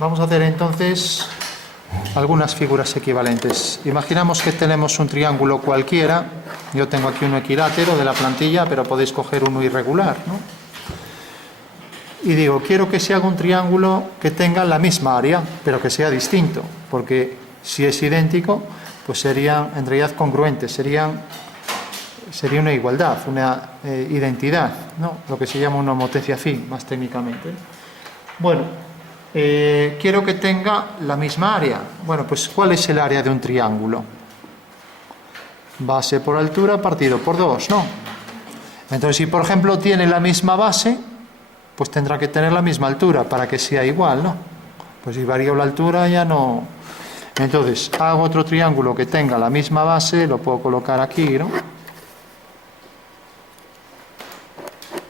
Vamos a hacer entonces algunas figuras equivalentes. Imaginamos que tenemos un triángulo cualquiera. Yo tengo aquí uno equilátero de la plantilla, pero podéis coger uno irregular, ¿no? Y digo, quiero que se haga un triángulo que tenga la misma área, pero que sea distinto, porque si es idéntico, pues serían en realidad congruentes, sería una igualdad, una identidad, ¿no? Lo que se llama una homotecia fin, más técnicamente. Bueno, quiero que tenga la misma área. Bueno, pues ¿cuál es el área de un triángulo? Base por altura partido por 2, ¿no? Entonces, si por ejemplo tiene la misma base, pues tendrá que tener la misma altura para que sea igual, ¿no? Pues si varía la altura ya no. Entonces, hago otro triángulo que tenga la misma base, lo puedo colocar aquí, ¿no?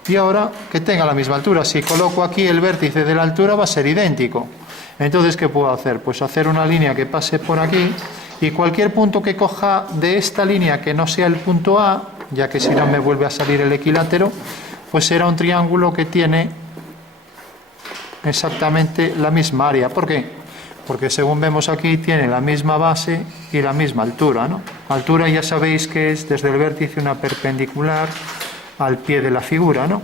Y ahora que tenga la misma altura. Si coloco aquí el vértice de la altura va a ser idéntico. Entonces, ¿qué puedo hacer? Pues hacer una línea que pase por aquí y cualquier punto que coja de esta línea que no sea el punto A, ya que si no me vuelve a salir el equilátero, pues será un triángulo que tiene exactamente la misma área. ¿Por qué? Porque según vemos aquí tiene la misma base y la misma altura, ¿no? Altura ya sabéis que es desde el vértice una perpendicular al pie de la figura, ¿no?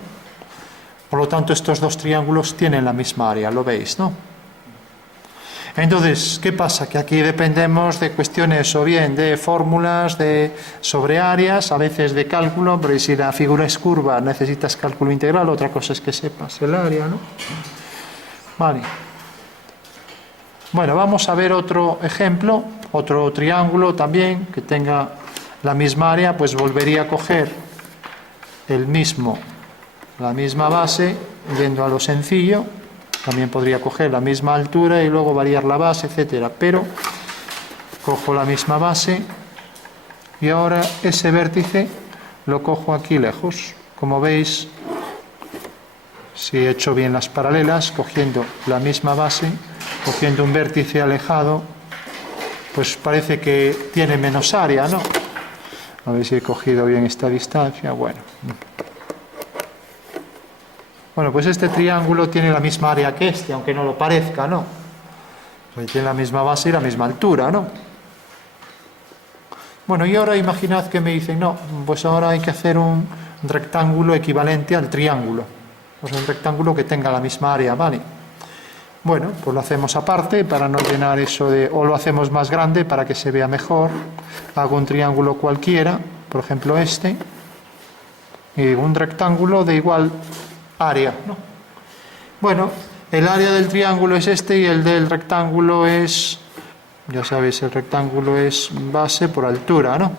Por lo tanto, estos dos triángulos tienen la misma área, lo veis, ¿no? Entonces, ¿qué pasa? Que aquí dependemos de cuestiones o bien de fórmulas sobre áreas, a veces de cálculo, pero si la figura es curva necesitas cálculo integral, otra cosa es que sepas el área, ¿no? Vale. Bueno, vamos a ver otro ejemplo, otro triángulo también que tenga la misma área, pues volvería a coger la misma base, yendo a lo sencillo. También podría coger la misma altura y luego variar la base, etcétera. Pero cojo la misma base y ahora ese vértice lo cojo aquí lejos. Como veis, si he hecho bien las paralelas, cogiendo la misma base, cogiendo un vértice alejado, pues parece que tiene menos área, ¿no? A ver si he cogido bien esta distancia. Bueno, pues este triángulo tiene la misma área que este, aunque no lo parezca, ¿no? Pues tiene la misma base y la misma altura, ¿no? Bueno, y ahora imaginad que me dicen, no, pues ahora hay que hacer un rectángulo equivalente al triángulo. Pues un rectángulo que tenga la misma área, ¿vale? Bueno, pues lo hacemos aparte para no llenar eso de... O lo hacemos más grande para que se vea mejor. Hago un triángulo cualquiera, por ejemplo este, y digo un rectángulo de igual área, ¿no? Bueno, el área del triángulo es este y el del rectángulo es, ya sabéis, el rectángulo es base por altura, ¿no?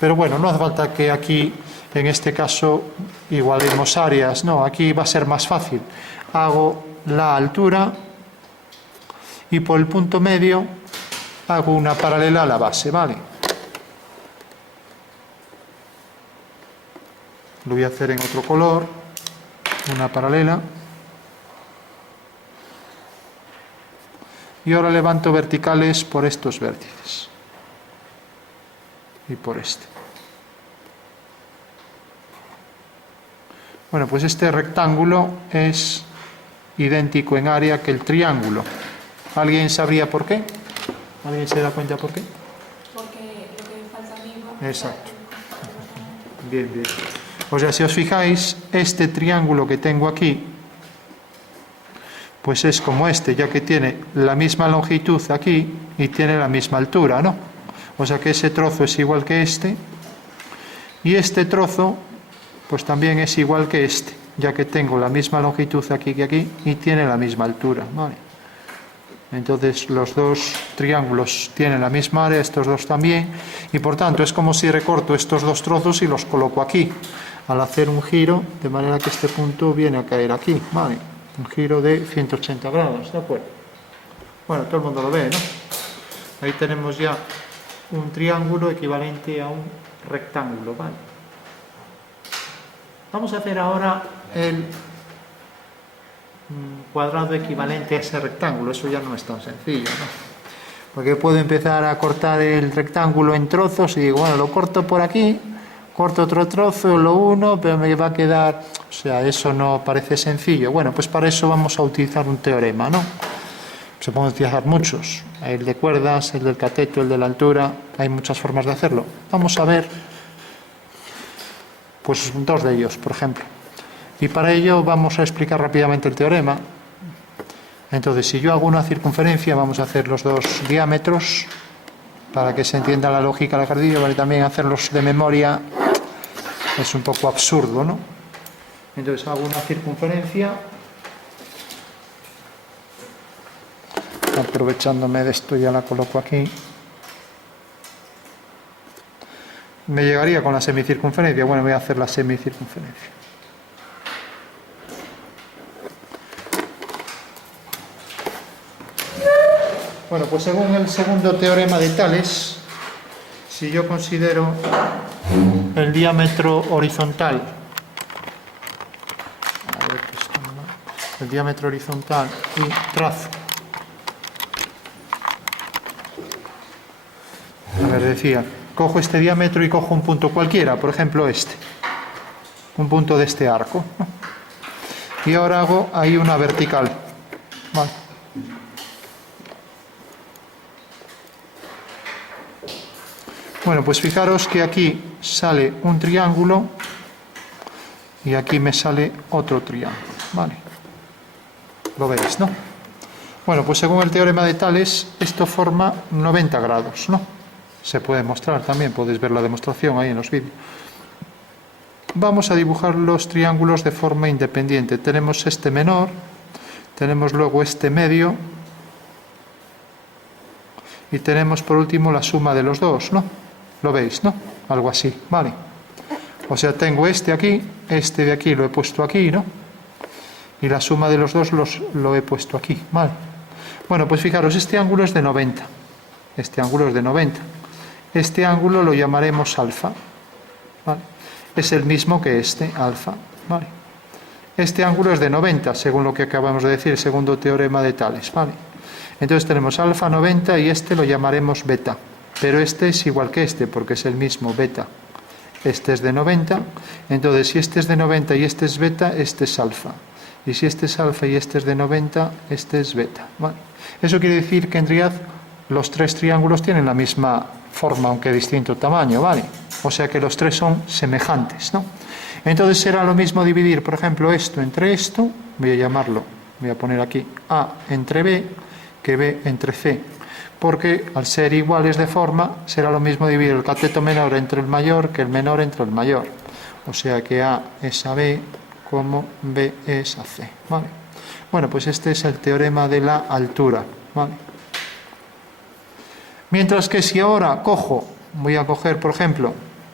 Pero bueno, no hace falta que aquí, en este caso, igualemos áreas, no, aquí va a ser más fácil. Hago la altura y por el punto medio hago una paralela a la base, ¿vale? Lo voy a hacer en otro color. Una paralela y ahora levanto verticales por estos vértices y por este. Bueno, pues este rectángulo es idéntico en área que el triángulo. ¿Alguien sabría por qué? ¿Alguien se da cuenta por qué? Porque lo que falta arriba... Exacto. Bien, bien. O sea, si os fijáis, este triángulo que tengo aquí, pues es como este, ya que tiene la misma longitud aquí y tiene la misma altura, ¿no? O sea que ese trozo es igual que este, y este trozo, pues también es igual que este, ya que tengo la misma longitud aquí que aquí y tiene la misma altura, ¿vale? Entonces los dos triángulos tienen la misma área, estos dos también, y por tanto es como si recorto estos dos trozos y los coloco aquí, al hacer un giro, de manera que este punto viene a caer aquí, ¿vale? Un giro de 180 grados, ¿de acuerdo? Bueno, todo el mundo lo ve, ¿no? Ahí tenemos ya un triángulo equivalente a un rectángulo, ¿vale? Vamos a hacer ahora el cuadrado equivalente a ese rectángulo. Eso ya no es tan sencillo, ¿no? Porque puedo empezar a cortar el rectángulo en trozos y digo, bueno, lo corto por aquí, corto otro trozo, lo uno, pero me va a quedar... O sea, eso no parece sencillo. Bueno, pues para eso vamos a utilizar un teorema, ¿no? Se pueden utilizar muchos, el de cuerdas, el del cateto, el de la altura, hay muchas formas de hacerlo. Vamos a ver pues dos de ellos, por ejemplo. Y para ello vamos a explicar rápidamente el teorema. Entonces, si yo hago una circunferencia, vamos a hacer los dos diámetros, para que se entienda la lógica del ejercicio, porque también hacerlos de memoria es un poco absurdo, ¿no? Entonces hago una circunferencia, aprovechándome de esto ya la coloco aquí. Me llegaría con la semicircunferencia, bueno, voy a hacer la semicircunferencia. Bueno, pues según el segundo teorema de Tales, si yo considero el diámetro horizontal, el diámetro horizontal y trazo, a ver, decía, cojo este diámetro y cojo un punto cualquiera, por ejemplo este, un punto de este arco, ¿no? Y ahora hago ahí una vertical, ¿vale? Bueno, pues fijaros que aquí sale un triángulo y aquí me sale otro triángulo, ¿vale? Lo veis, ¿no? Bueno, pues según el teorema de Tales, esto forma 90 grados, ¿no? Se puede mostrar también, podéis ver la demostración ahí en los vídeos. Vamos a dibujar los triángulos de forma independiente. Tenemos este menor, tenemos luego este medio y tenemos por último la suma de los dos, ¿no? Lo veis, ¿no? Algo así, ¿vale? O sea, tengo este aquí, este de aquí lo he puesto aquí, ¿no? Y la suma de los dos lo he puesto aquí, ¿vale? Bueno, pues fijaros, este ángulo es de 90. Este ángulo es de 90. Este ángulo lo llamaremos alfa, ¿vale? Es el mismo que este, alfa, ¿vale? Este ángulo es de 90, según lo que acabamos de decir, el segundo teorema de Tales, ¿vale? Entonces tenemos alfa 90 y este lo llamaremos beta. Pero este es igual que este, porque es el mismo, beta. Este es de 90, entonces si este es de 90 y este es beta, este es alfa. Y si este es alfa y este es de 90, este es beta. ¿Vale? Eso quiere decir que en realidad los tres triángulos tienen la misma forma, aunque distinto tamaño, ¿vale? O sea que los tres son semejantes, ¿no? Entonces será lo mismo dividir, por ejemplo, esto entre esto, voy a llamarlo, voy a poner aquí A entre B, que B entre C. Porque al ser iguales de forma, será lo mismo dividir el cateto menor entre el mayor que el menor entre el mayor. O sea que A es a B como B es a C. ¿Vale? Bueno, pues este es el teorema de la altura. ¿Vale? Mientras que si ahora cojo, voy a coger, por ejemplo,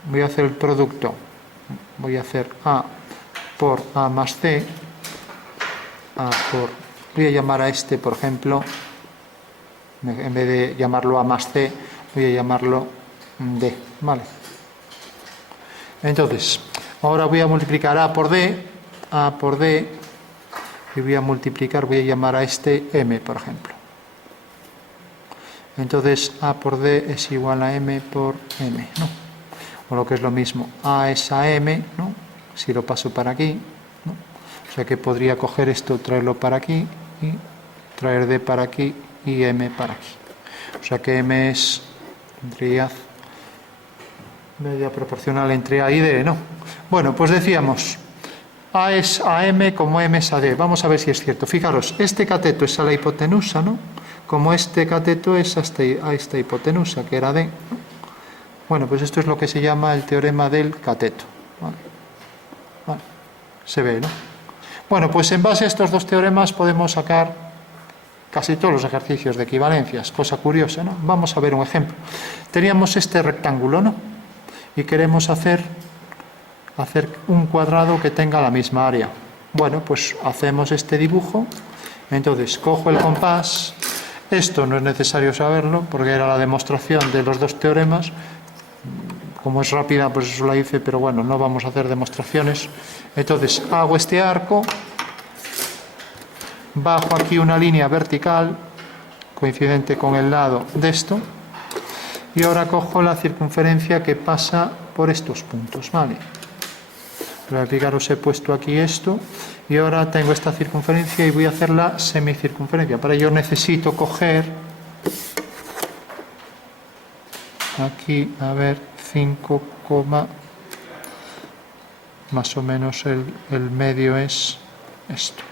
voy a hacer el producto, voy a hacer A por A más C, voy a llamar a este, por ejemplo, en vez de llamarlo A más C, voy a llamarlo D, ¿vale? Entonces, ahora voy a multiplicar A por D, y voy a multiplicar, voy a llamar a este M, por ejemplo. Entonces, A por D es igual a M por M, ¿no? O lo que es lo mismo, A es a M, ¿no? Si lo paso para aquí, ¿no? O sea que podría coger esto, traerlo para aquí, y traer D para aquí, y M para aquí. O sea que M es media proporcional entre A y D, ¿no? Bueno, pues decíamos, A es a M como M es a D. Vamos a ver si es cierto. Fijaros, este cateto es a la hipotenusa, ¿no? Como este cateto es a esta hipotenusa, que era D. Bueno, pues esto es lo que se llama el teorema del cateto. ¿Vale? Vale. Se ve, ¿no? Bueno, pues en base a estos dos teoremas podemos sacar casi todos los ejercicios de equivalencias, cosa curiosa, ¿no? Vamos a ver un ejemplo. Teníamos este rectángulo, ¿no? Y queremos hacer un cuadrado que tenga la misma área. Bueno, pues hacemos este dibujo. Entonces, cojo el compás. Esto no es necesario saberlo, porque era la demostración de los dos teoremas. Como es rápida, pues eso la hice, pero bueno, no vamos a hacer demostraciones. Entonces, hago este arco. Bajo aquí una línea vertical coincidente con el lado de esto y ahora cojo la circunferencia que pasa por estos puntos, ¿vale? Pero fijaros, he puesto aquí esto y ahora tengo esta circunferencia y voy a hacer la semicircunferencia. Para ello necesito coger aquí, a ver, 5, más o menos el medio es esto.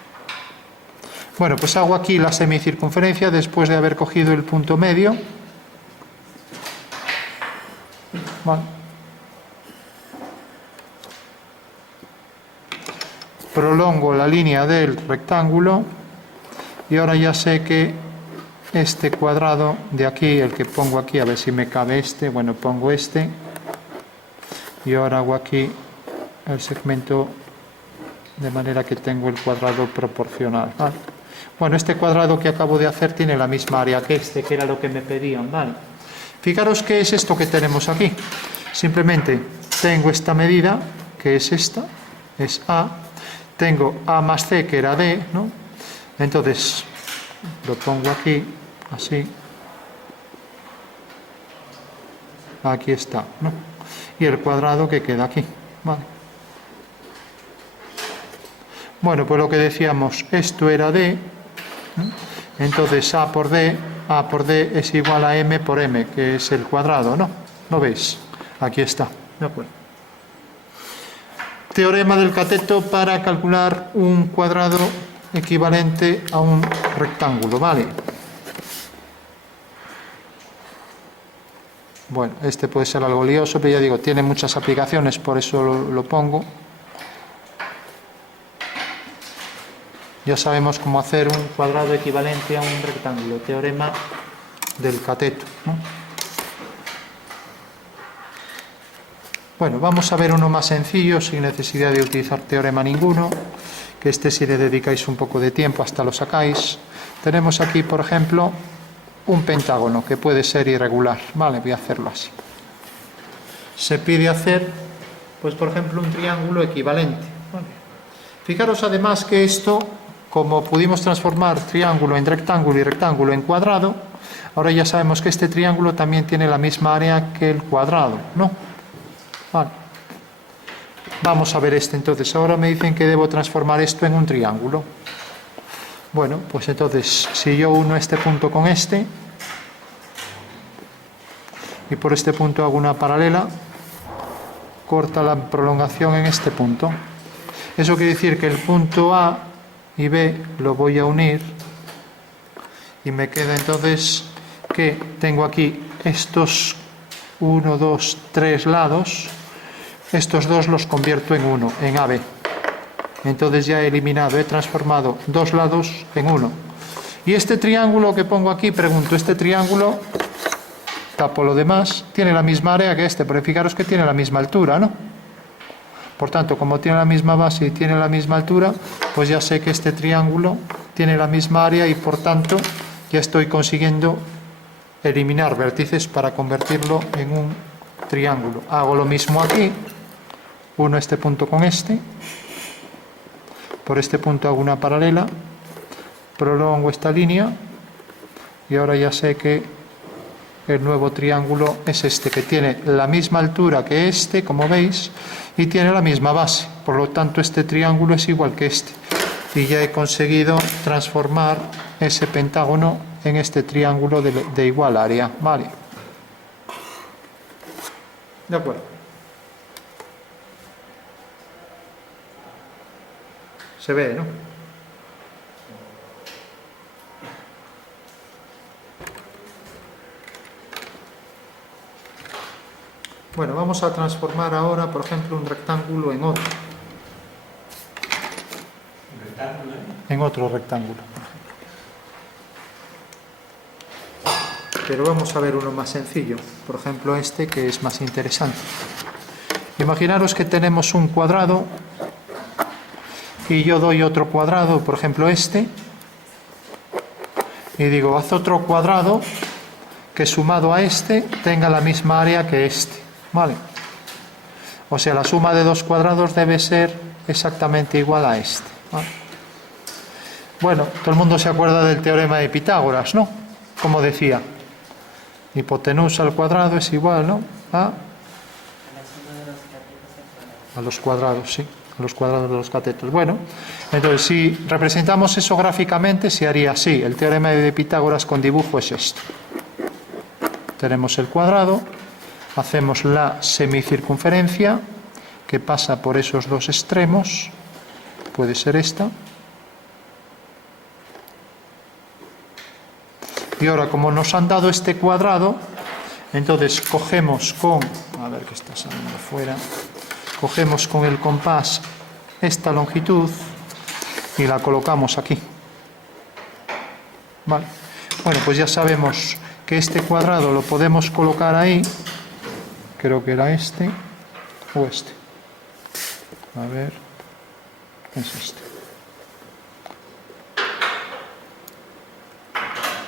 Bueno, pues hago aquí la semicircunferencia después de haber cogido el punto medio. Vale. Prolongo la línea del rectángulo y ahora ya sé que este cuadrado de aquí, el que pongo aquí, a ver si me cabe este, bueno, pongo este y ahora hago aquí el segmento de manera que tengo el cuadrado proporcional, ¿vale? Bueno, este cuadrado que acabo de hacer tiene la misma área que este, que era lo que me pedían, ¿vale? Fijaros qué es esto que tenemos aquí. Simplemente tengo esta medida, que es esta, es A, tengo A más C, que era D, ¿no? Entonces, lo pongo aquí, así. Aquí está, ¿no? Y el cuadrado que queda aquí, ¿vale? Bueno, pues lo que decíamos, esto era D, ¿no? Entonces A por D es igual a M por M, que es el cuadrado, ¿no? ¿Lo veis? Aquí está, ¿de acuerdo? Teorema del cateto para calcular un cuadrado equivalente a un rectángulo, ¿vale? Bueno, este puede ser algo lioso, pero ya digo, tiene muchas aplicaciones, por eso lo pongo. Ya sabemos cómo hacer un cuadrado equivalente a un rectángulo, teorema del cateto, ¿no? Bueno, vamos a ver uno más sencillo, sin necesidad de utilizar teorema ninguno, que este si le dedicáis un poco de tiempo hasta lo sacáis. Tenemos aquí, por ejemplo, un pentágono que puede ser irregular, ¿vale? Voy a hacerlo así. Se pide hacer, pues por ejemplo, un triángulo equivalente, ¿vale? Fijaros además que esto, como pudimos transformar triángulo en rectángulo y rectángulo en cuadrado, ahora ya sabemos que este triángulo también tiene la misma área que el cuadrado, ¿no? Vale. Vamos a ver este entonces. Ahora me dicen que debo transformar esto en un triángulo. Bueno, pues entonces, si yo uno este punto con este, y por este punto hago una paralela, corta la prolongación en este punto. Eso quiere decir que el punto A y B lo voy a unir, y me queda entonces que tengo aquí estos 1, 2, 3 lados, estos dos los convierto en uno, en AB. Entonces ya he eliminado, he transformado dos lados en uno. Y este triángulo que pongo aquí, pregunto, este triángulo, tapo lo demás, tiene la misma área que este, pero fijaros que tiene la misma altura, ¿no? Por tanto, como tiene la misma base y tiene la misma altura, pues ya sé que este triángulo tiene la misma área y por tanto ya estoy consiguiendo eliminar vértices para convertirlo en un triángulo. Hago lo mismo aquí, uno este punto con este, por este punto hago una paralela, prolongo esta línea y ahora ya sé que el nuevo triángulo es este, que tiene la misma altura que este, como veis, y tiene la misma base. Por lo tanto, este triángulo es igual que este. Y ya he conseguido transformar ese pentágono en este triángulo de igual área. Vale. De acuerdo. Se ve, ¿no? Bueno, vamos a transformar ahora, por ejemplo, un rectángulo en otro. ¿Rectángulo? En otro rectángulo. Pero vamos a ver uno más sencillo. Por ejemplo, este, que es más interesante. Imaginaros que tenemos un cuadrado y yo doy otro cuadrado, por ejemplo este, y digo, haz otro cuadrado que sumado a este tenga la misma área que este. ¿Vale? O sea, la suma de dos cuadrados debe ser exactamente igual a este. ¿Vale? Bueno, todo el mundo se acuerda del teorema de Pitágoras, ¿no? Como decía, hipotenusa al cuadrado es igual, ¿no? A los cuadrados, sí, los cuadrados de los catetos. Bueno, entonces si representamos eso gráficamente se haría así. El teorema de Pitágoras con dibujo es esto. Tenemos el cuadrado, hacemos la semicircunferencia que pasa por esos dos extremos, puede ser esta. Y ahora, como nos han dado este cuadrado, entonces cogemos con, a ver que está saliendo fuera, cogemos con el compás esta longitud y la colocamos aquí. Vale. Bueno, pues ya sabemos que este cuadrado lo podemos colocar ahí, creo que era este o este. A ver, es este.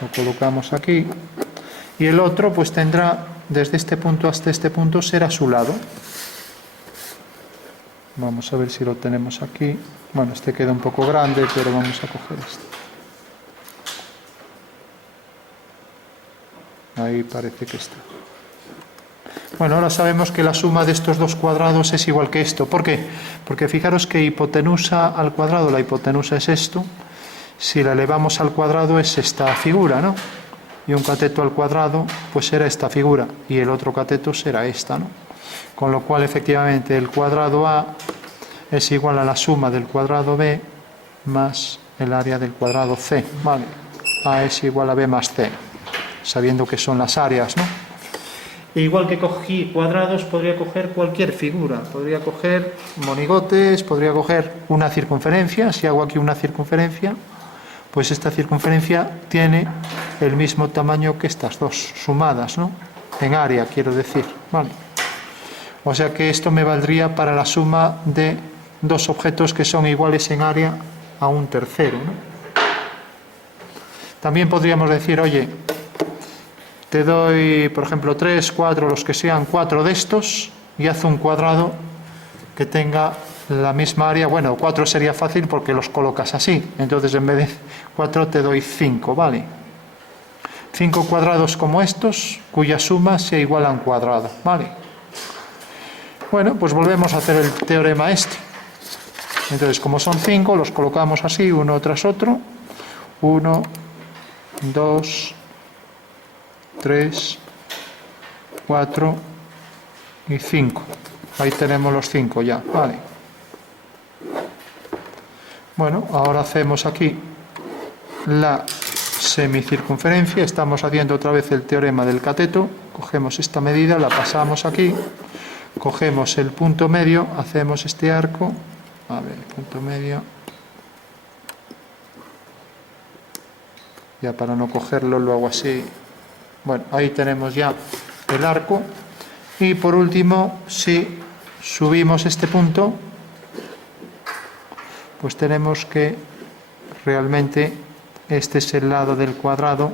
Lo colocamos aquí y el otro pues tendrá desde este punto hasta este punto será su lado. Vamos a ver si lo tenemos aquí. Bueno, este queda un poco grande, pero vamos a coger este. Ahí parece que está. Bueno, ahora sabemos que la suma de estos dos cuadrados es igual que esto. ¿Por qué? Porque fijaros que hipotenusa al cuadrado, la hipotenusa es esto. Si la elevamos al cuadrado es esta figura, ¿no? Y un cateto al cuadrado pues será esta figura y el otro cateto será esta, ¿no? Con lo cual efectivamente el cuadrado A es igual a la suma del cuadrado B más el área del cuadrado C, ¿vale? A es igual a B más C, sabiendo que son las áreas, ¿no? E igual que cogí cuadrados, podría coger cualquier figura, podría coger monigotes, podría coger una circunferencia. Si hago aquí una circunferencia, pues esta circunferencia tiene el mismo tamaño que estas dos sumadas, ¿no? En área, quiero decir, ¿vale? O sea que esto me valdría para la suma de dos objetos que son iguales en área a un tercero, ¿no? También podríamos decir, oye, te doy, por ejemplo, 3, 4, los que sean 4 de estos y haz un cuadrado que tenga la misma área. Bueno, 4 sería fácil porque los colocas así. Entonces, en vez de 4 te doy 5, ¿vale? 5 cuadrados como estos, cuya suma sea igual a un cuadrado, ¿vale? Bueno, pues volvemos a hacer el teorema este. Entonces, como son 5, los colocamos así, uno tras otro. 1, 2, 3, 4 y 5. Ahí tenemos los 5 ya, ¿vale? Bueno, ahora hacemos aquí la semicircunferencia. Estamos haciendo otra vez el teorema del cateto. Cogemos esta medida, la pasamos aquí. Cogemos el punto medio, hacemos este arco. A ver, el punto medio. Ya para no cogerlo lo hago así. Bueno, ahí tenemos ya el arco. Y por último, si subimos este punto, pues tenemos que realmente este es el lado del cuadrado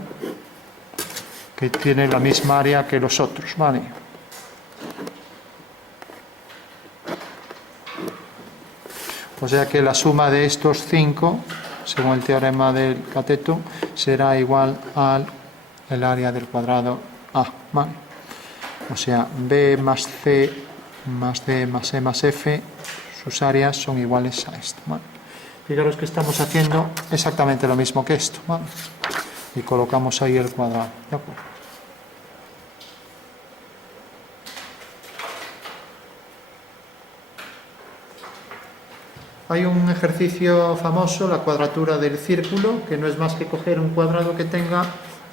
que tiene la misma área que los otros, ¿vale? O sea que la suma de estos 5, según el teorema del cateto, será igual al el área del cuadrado A, ¿vale? O sea, B más C más D más E más F, sus áreas son iguales a esto, ¿vale? Fijaros que estamos haciendo exactamente lo mismo que esto, ¿vale? Y colocamos ahí el cuadrado, ¿de acuerdo? Hay un ejercicio famoso, la cuadratura del círculo, que no es más que coger un cuadrado que tenga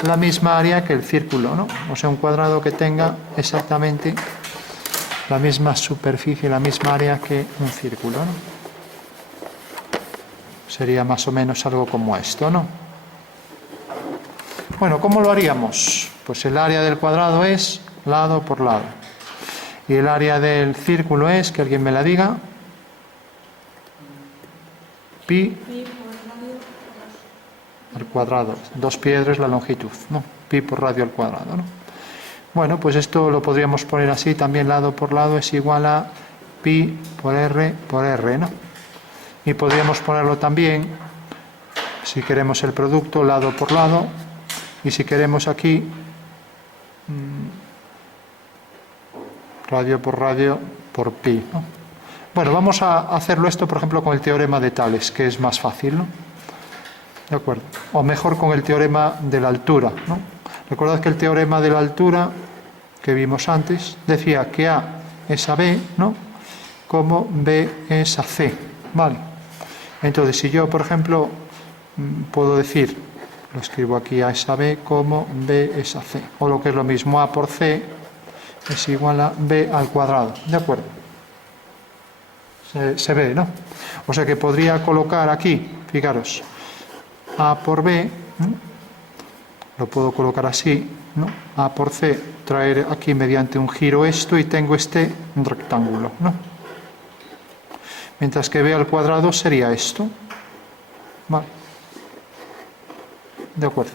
la misma área que el círculo, ¿no? O sea, un cuadrado que tenga exactamente la misma superficie, la misma área que un círculo, ¿no? Sería más o menos algo como esto, ¿no? Bueno, ¿cómo lo haríamos? Pues el área del cuadrado es lado por lado. Y el área del círculo es, que alguien me la diga, pi al cuadrado. 2pi es la longitud, ¿no? Pi por radio al cuadrado, ¿no? Bueno, pues esto lo podríamos poner así, también lado por lado es igual a pi por r, ¿no? Y podríamos ponerlo también, si queremos el producto, lado por lado, y si queremos aquí, radio por radio por pi, ¿no? Bueno, vamos a hacerlo esto, por ejemplo, con el teorema de Tales, que es más fácil, ¿no? ¿De acuerdo? O mejor con el teorema de la altura, ¿no? Recordad que el teorema de la altura que vimos antes decía que A es a B, ¿no? Como B es a C, ¿vale? Entonces, si yo, por ejemplo, puedo decir, lo escribo aquí, A es a B como B es a C, o lo que es lo mismo, A por C es igual a B al cuadrado, ¿de acuerdo? Se ve, ¿no? O sea que podría colocar aquí, fijaros, A por B, ¿no? Lo puedo colocar así, ¿no? A por C, traer aquí mediante un giro esto y tengo este rectángulo, ¿no? Mientras que B al cuadrado sería esto. Vale. De acuerdo.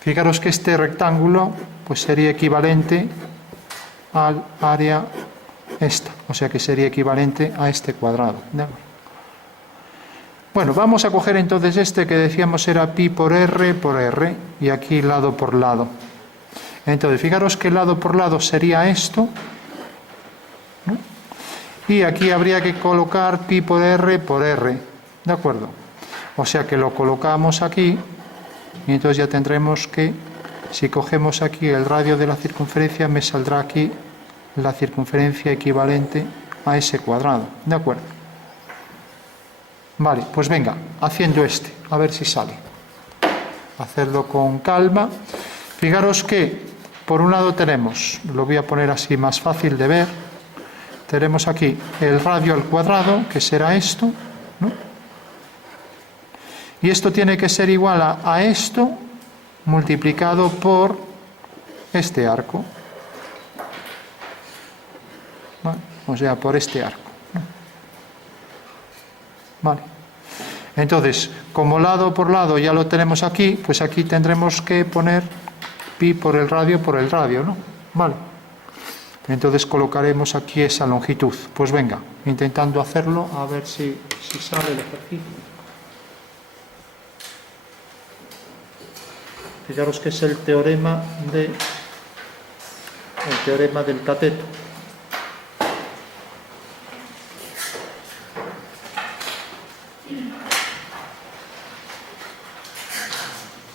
Fijaros que este rectángulo pues sería equivalente al área esta, o sea que sería equivalente a este cuadrado. ¿De acuerdo? Bueno, vamos a coger entonces este que decíamos era pi por R, y aquí lado por lado. Entonces, fijaros que lado por lado sería esto, ¿no? Y aquí habría que colocar pi por R, ¿de acuerdo? O sea que lo colocamos aquí, y entonces ya tendremos que, si cogemos aquí el radio de la circunferencia, me saldrá aquí la circunferencia equivalente a ese cuadrado, ¿de acuerdo? Vale, pues venga, haciendo este, a ver si sale. Hacerlo con calma. Fijaros que, por un lado tenemos, lo voy a poner así más fácil de ver, tenemos aquí el radio al cuadrado, que será esto, ¿no? Y esto tiene que ser igual a esto multiplicado por este arco. ¿Vale? O sea, por este arco. Vale. Entonces, como lado por lado ya lo tenemos aquí, pues aquí tendremos que poner pi por el radio, ¿no? Vale. Entonces colocaremos aquí esa longitud. Pues venga, intentando hacerlo, a ver si sale el ejercicio. Fijaros que es el teorema del cateto.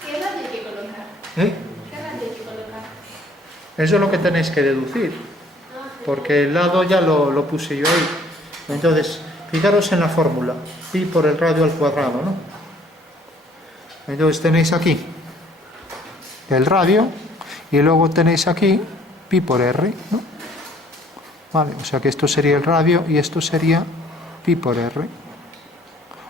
¿Qué radio hay que colocar? ¿Eh? ¿Qué radio hay que colocar? Eso es lo que tenéis que deducir, porque el lado ya lo puse yo ahí. Entonces, fijaros en la fórmula, pi por el radio al cuadrado, ¿no? Entonces tenéis aquí el radio y luego tenéis aquí pi por r, ¿no? Vale, o sea que esto sería el radio y esto sería pi por r.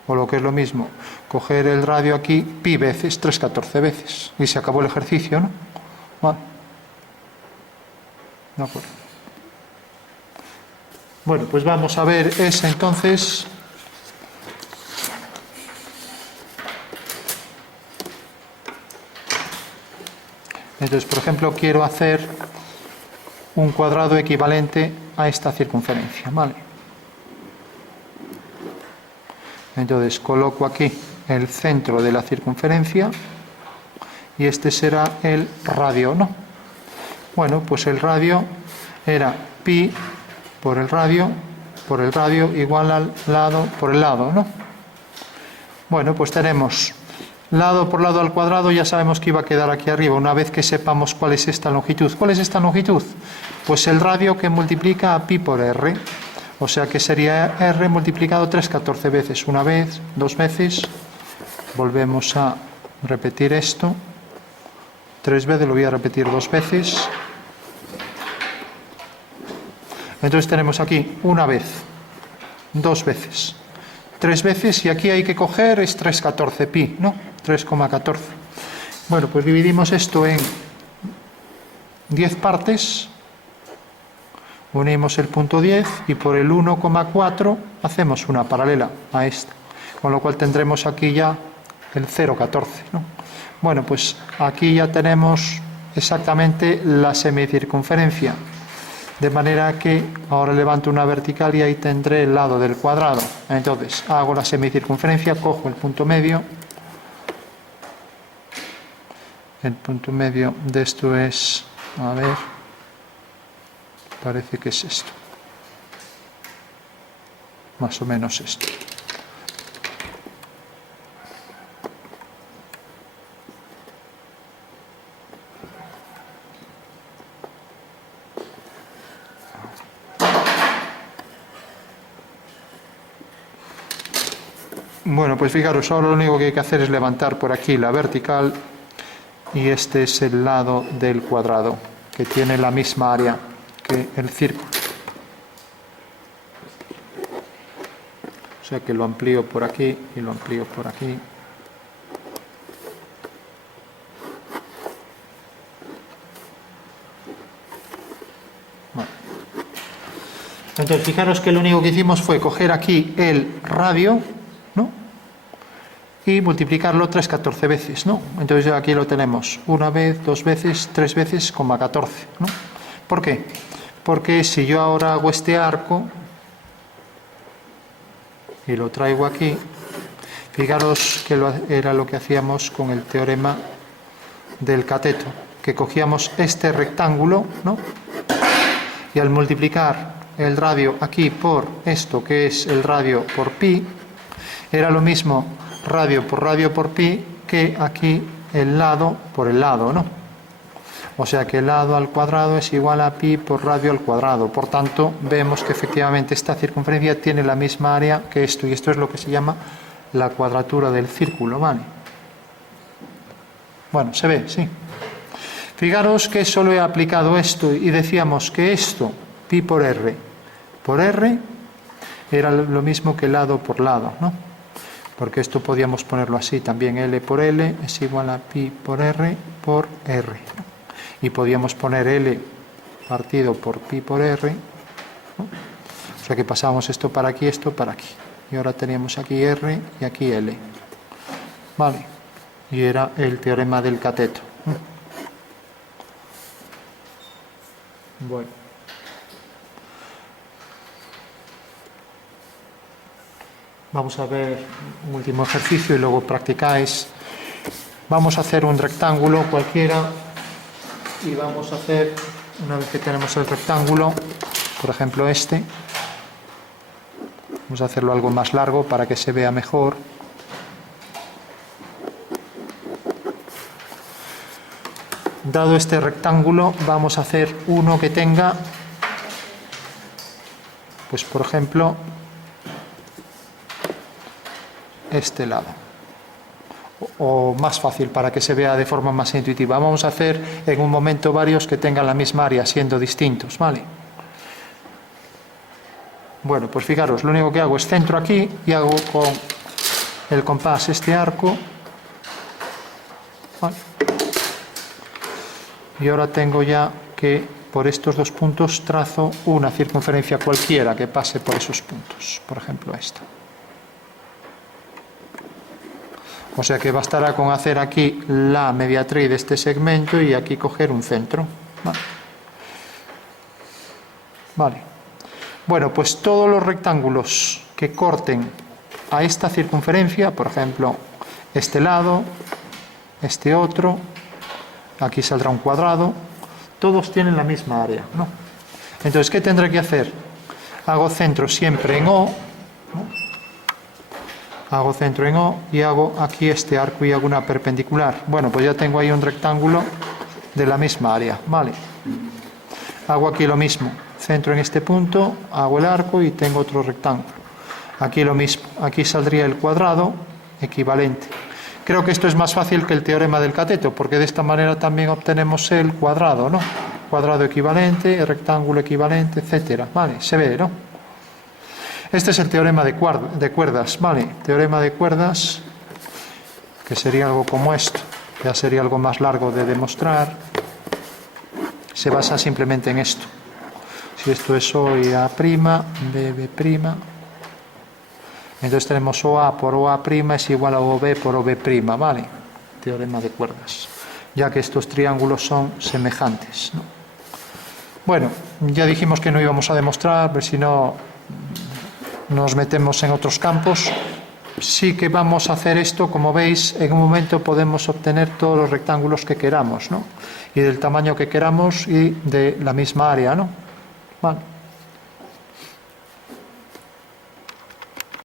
O lo que es lo mismo, coger el radio aquí pi veces, 3,14 veces. Y se acabó el ejercicio, ¿no? Vale. De acuerdo. Bueno, pues vamos a ver ese entonces. Entonces, por ejemplo, quiero hacer un cuadrado equivalente a esta circunferencia, ¿vale? Entonces, coloco aquí el centro de la circunferencia y este será el radio, ¿no? Bueno, pues el radio era pi por el radio igual al lado por el lado, ¿no? Bueno, pues tenemos lado por lado al cuadrado, ya sabemos que iba a quedar aquí arriba, una vez que sepamos cuál es esta longitud. ¿Cuál es esta longitud? Pues el radio que multiplica a pi por r, o sea que sería r multiplicado 3,14 veces, una vez, dos veces, volvemos a repetir esto, 3 veces, lo voy a repetir 2 veces. Entonces tenemos aquí una vez, 2 veces, 3 veces, y aquí hay que coger es 3,14 pi, ¿no? 3,14. Bueno, pues dividimos esto en 10 partes, unimos el punto 10 y por el 1,4 hacemos una paralela a esta, con lo cual tendremos aquí ya el 0,14, ¿no? Bueno, pues aquí ya tenemos exactamente la semicircunferencia, de manera que ahora levanto una vertical y ahí tendré el lado del cuadrado. Entonces hago la semicircunferencia, cojo el punto medio de esto es, a ver, parece que es esto. Más o menos esto. Bueno, pues fijaros, ahora lo único que hay que hacer es levantar por aquí la vertical y este es el lado del cuadrado, que tiene la misma área que el círculo. O sea que lo amplío por aquí y lo amplío por aquí. Bueno. Entonces, fijaros que lo único que hicimos fue coger aquí el radio, ¿no? Y multiplicarlo 14 veces, ¿no? Entonces aquí lo tenemos, una vez, dos veces, tres veces, 14, ¿no? ¿Por qué? Porque si yo ahora hago este arco y lo traigo aquí, fijaros que era lo que hacíamos con el teorema del cateto, que cogíamos este rectángulo, ¿no? Y al multiplicar el radio aquí por esto, que es el radio por pi, era lo mismo radio por pi que aquí el lado por el lado, ¿no? O sea que el lado al cuadrado es igual a pi por radio al cuadrado. Por tanto, vemos que efectivamente esta circunferencia tiene la misma área que esto, y esto es lo que se llama la cuadratura del círculo, ¿vale? Bueno, se ve, sí. Fijaros que solo he aplicado esto y decíamos que esto, pi por r, era lo mismo que lado por lado, ¿no? Porque esto podíamos ponerlo así también, L por L es igual a pi por R. Y podíamos poner L partido por pi por R, ¿no? O sea que pasábamos esto para aquí. Y ahora teníamos aquí R y aquí L. Vale. Y era el teorema del cateto. Bueno. Vamos a ver un último ejercicio y luego practicáis. Vamos a hacer un rectángulo cualquiera y vamos a hacer, una vez que tenemos el rectángulo, por ejemplo este, vamos a hacerlo algo más largo para que se vea mejor. Dado este rectángulo, vamos a hacer uno que tenga, pues por ejemplo, este lado, o más fácil para que se vea de forma más intuitiva. Vamos a hacer en un momento varios que tengan la misma área siendo distintos, ¿vale? Bueno, pues fijaros, lo único que hago es centro aquí y hago con el compás este arco, ¿vale? Y ahora tengo ya que por estos dos puntos trazo una circunferencia cualquiera que pase por esos puntos, por ejemplo esta. O sea que bastará con hacer aquí la mediatriz de este segmento y aquí coger un centro. Vale. Bueno, pues todos los rectángulos que corten a esta circunferencia, por ejemplo, este lado, este otro, aquí saldrá un cuadrado, todos tienen la misma área, ¿no? Entonces, ¿qué tendré que hacer? Hago centro siempre en O, ¿no? Hago centro en O y hago aquí este arco y hago una perpendicular. Bueno, pues ya tengo ahí un rectángulo de la misma área, ¿vale? Hago aquí lo mismo, centro en este punto, hago el arco y tengo otro rectángulo. Aquí lo mismo, aquí saldría el cuadrado equivalente. Creo que esto es más fácil que el teorema del cateto, porque de esta manera también obtenemos el cuadrado, ¿no? Cuadrado equivalente, rectángulo equivalente, etcétera. Vale, se ve, ¿no? Este es el teorema de cuerdas, ¿vale? Teorema de cuerdas, que sería algo como esto. Ya sería algo más largo de demostrar. Se basa simplemente en esto. Si esto es O y A', BB', entonces tenemos OA por OA' es igual a OB por OB', ¿vale? Teorema de cuerdas. Ya que estos triángulos son semejantes, ¿no? Bueno, ya dijimos que no íbamos a demostrar, pero si no nos metemos en otros campos. Sí que vamos a hacer esto, como veis, en un momento podemos obtener todos los rectángulos que queramos, ¿no? Y del tamaño que queramos y de la misma área, ¿no? Vale.